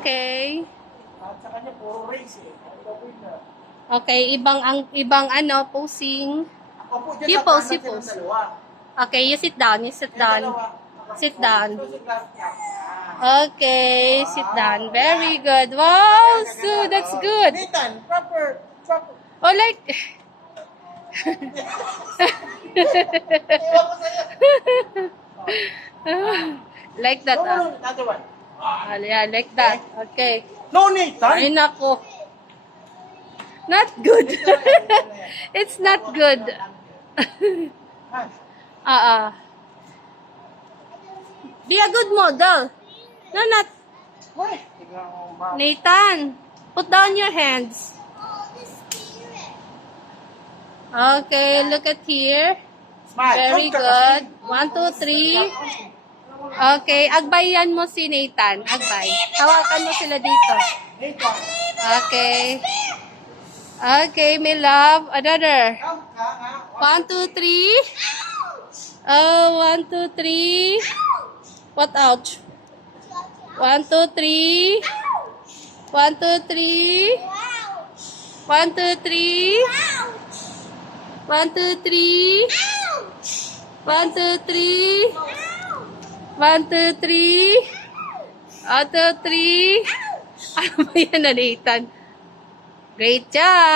Okay. At sa kanya, puro race eh. Ang gawin na. Okay, ibang posing. Ako po, dyan You sa pose, kanan you silang pose. dalawa. Okay, you sit down, you sit Yung down. dalawa. Sit down. Ito si Clark niya. Okay, sit down. Very good. Wow, so that's good. Nathan, proper. Oh, like... Iwan ko sa'yo. like that, No, another one. Yeah, like that. Okay. No, Nathan. Ay, nako. Not good. It's not good. Be a good model. No, not... Nathan, put down your hands. Okay, look at here. Very good. 1, 2, 3. Okay, agbayan mo si Nathan. Agbay. Hawakan mo sila dito. Okay. Okay, my love. Another. 1, 2, 3. Oh, 1, 2, 3. What ouch? 1, 2, 3. 1, 2, 3. 1, 2, 3. 1, 2, 3. 1, 2, 3. 1, 2, 3. 1, 2, 3. Ano ba yan na, Nathan? Great job!